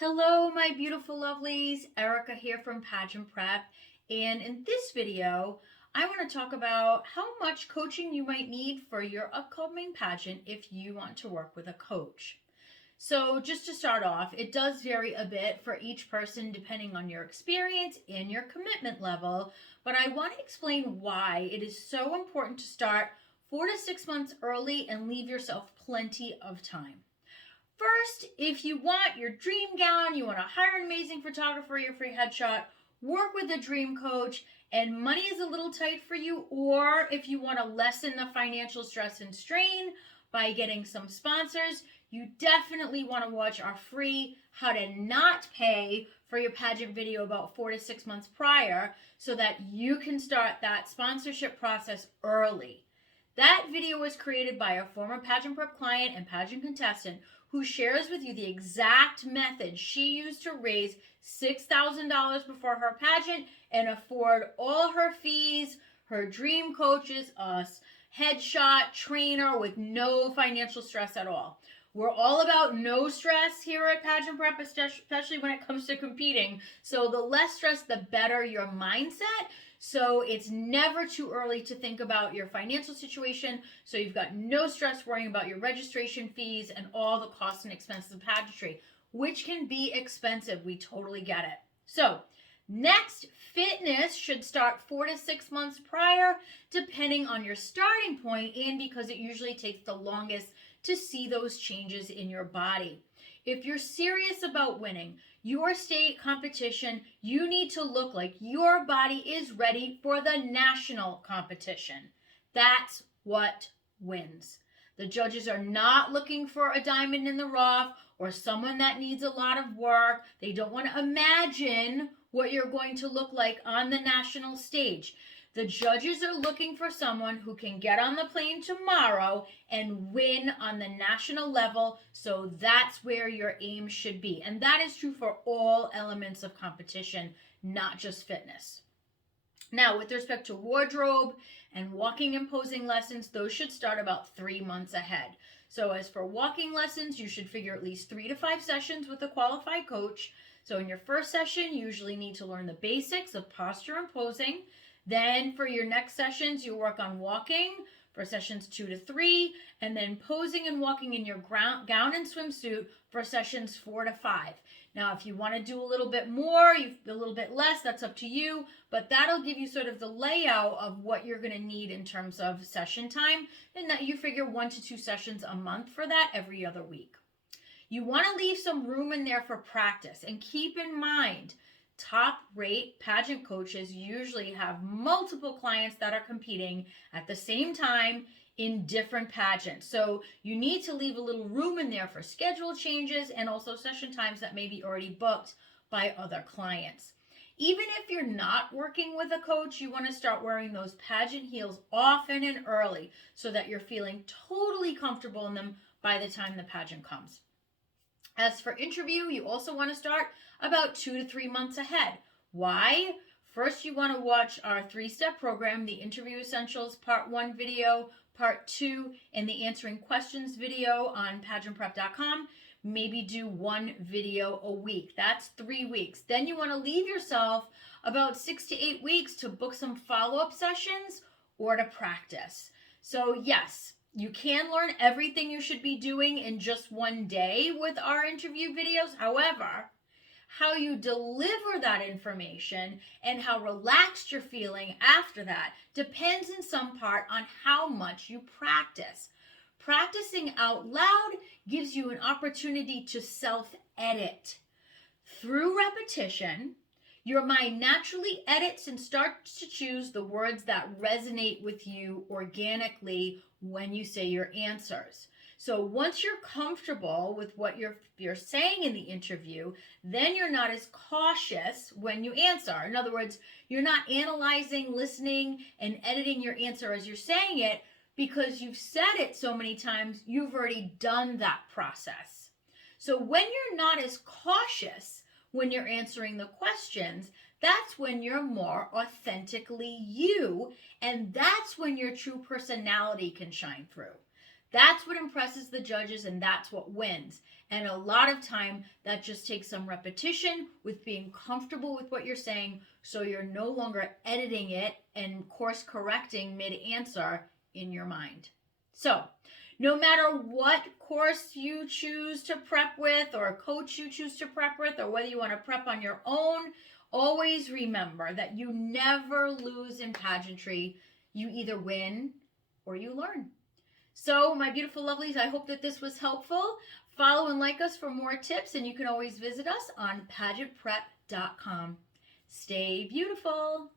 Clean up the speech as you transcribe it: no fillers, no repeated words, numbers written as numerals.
Hello, my beautiful lovelies. Erica here from PageantPrep. And in this video, I want to talk about how much coaching you might need for your upcoming pageant if you want to work with a coach. So just to start off, it does vary a bit for each person depending on your experience and your commitment level, but I want to explain why it is so important to start 4 to 6 months early and leave yourself plenty of time. First, if you want your dream gown, you want to hire an amazing photographer, your free headshot, work with a dream coach, and money is a little tight for you, or if you want to lessen the financial stress and strain by getting some sponsors, you definitely want to watch our free How to Not Pay for Your Pageant video about 4 to 6 months prior so that you can start that sponsorship process early. That video was created by a former pageant prep client and pageant contestant who shares with you the exact method she used to raise $6,000 before her pageant and afford all her fees, her dream coaches, a headshot trainer with no financial stress at all. We're all about no stress here at Pageant Prep, especially when it comes to competing. So the less stress, the better your mindset. So it's never too early to think about your financial situation. So you've got no stress worrying about your registration fees and all the costs and expenses of pageantry, which can be expensive. We totally get it. So next, fitness should start 4 to 6 months prior, depending on your starting point and because it usually takes the longest to see those changes in your body. If you're serious about winning your state competition, you need to look like your body is ready for the national competition. That's what wins. The judges are not looking for a diamond in the rough or someone that needs a lot of work. They don't want to imagine what you're going to look like on the national stage. The judges are looking for someone who can get on the plane tomorrow and win on the national level, so that's where your aim should be. And that is true for all elements of competition, not just fitness. Now, with respect to wardrobe and walking and posing lessons, those should start about 3 months ahead. So as for walking lessons, you should figure at least 3 to 5 sessions with a qualified coach. So in your first session, you usually need to learn the basics of posture and posing. Then for your next sessions, you work on walking for sessions 2 to 3, and then posing and walking in your gown and swimsuit for sessions 4 to 5. Now, if you want to do a little bit more, a little bit less, that's up to you, but that'll give you sort of the layout of what you're going to need in terms of session time, and that you figure 1 to 2 sessions a month for that every other week. You want to leave some room in there for practice, and keep in mind, top-rate pageant coaches usually have multiple clients that are competing at the same time in different pageants. So you need to leave a little room in there for schedule changes and also session times that may be already booked by other clients. Even if you're not working with a coach, you want to start wearing those pageant heels often and early so that you're feeling totally comfortable in them by the time the pageant comes. As for interview, you also want to start about 2 to 3 months ahead. Why? First, you want to watch our 3-step program, the Interview Essentials Part 1 video, Part 2, and the Answering Questions video on pageantprep.com. Maybe do 1 video a week. That's 3 weeks. Then you want to leave yourself about 6 to 8 weeks to book some follow-up sessions or to practice. So yes, you can learn everything you should be doing in just 1 day with our interview videos. However, how you deliver that information and how relaxed you're feeling after that depends in some part on how much you practice. Practicing out loud gives you an opportunity to self-edit. Through repetition, your mind naturally edits and starts to choose the words that resonate with you organically when you say your answers. So once you're comfortable with what you're saying in the interview, then you're not as cautious when you answer. In other words, you're not analyzing, listening, and editing your answer as you're saying it because you've said it so many times, you've already done that process. So when you're not as cautious when you're answering the questions, that's when you're more authentically you, and that's when your true personality can shine through. That's what impresses the judges, and that's what wins. And a lot of time that just takes some repetition with being comfortable with what you're saying, so you're no longer editing it and course correcting mid-answer in your mind. So no matter what course you choose to prep with, or coach you choose to prep with, or whether you want to prep on your own, always remember that you never lose in pageantry. You either win or you learn. So, my beautiful lovelies, I hope that this was helpful. Follow and like us for more tips, and you can always visit us on pageantprep.com. Stay beautiful.